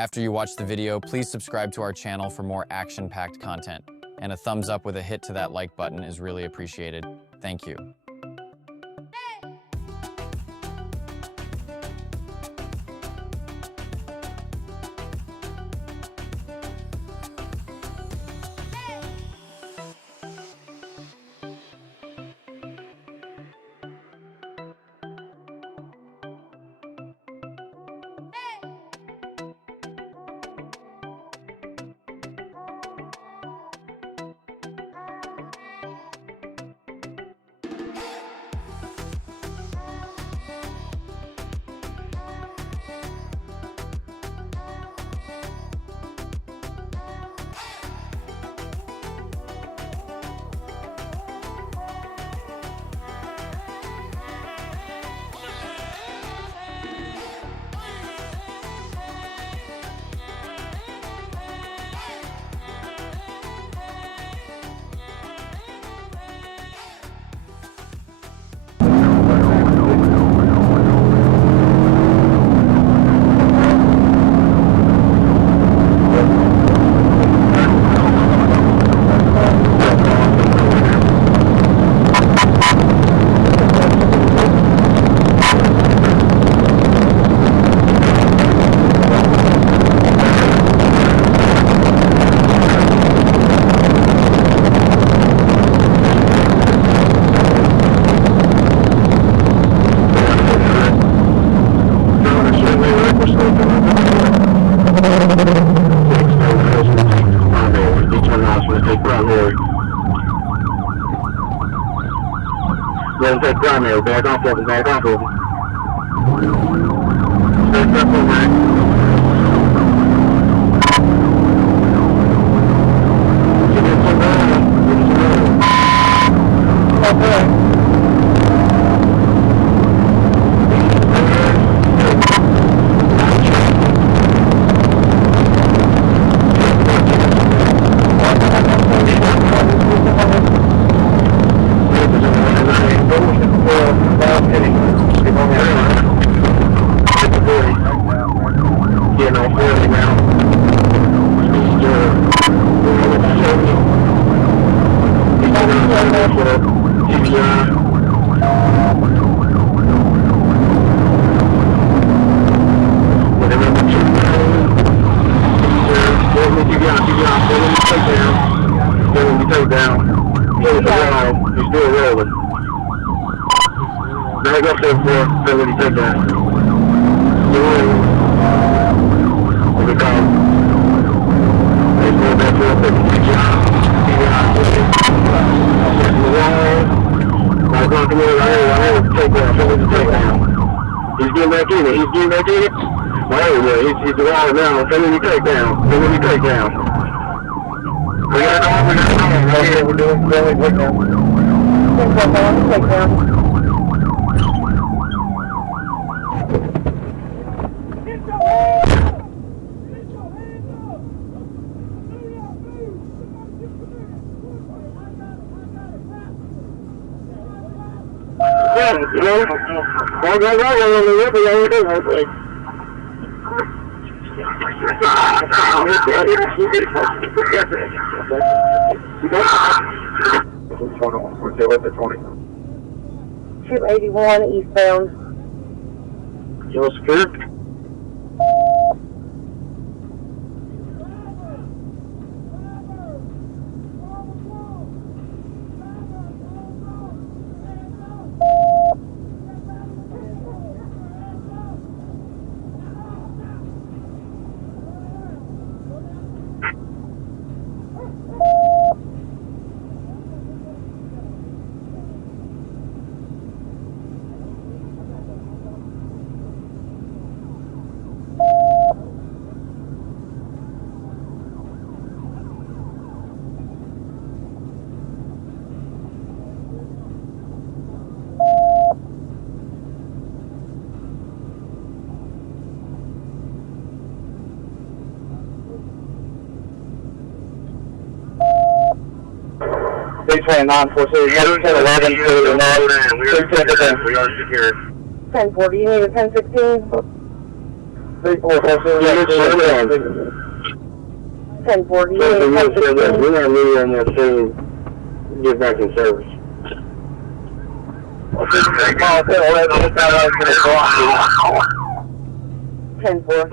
After you watch the video, please subscribe to our channel for more action-packed content. And a thumbs up with a hit to that like button is really appreciated. Thank you. Take primary, back off of him, back off of him. Stay careful, man. Get in some room. Get in some room. Okay. Back up there for ability take down. What we call they go back to a 50 job. Now going to me right here, take down, ability take down. He's getting back in it, he's getting back in it. Right here, he's the wall now, ability take down, ability take down. We got it on, right here, we're doing ability take down. Take down. Ship 81 eastbound. Yellow Spirit. Train 946, 1011 to the north. We are secured. 1040, you need a 1016? 10-4. We're not really on that scene. Get back in service. Ten four.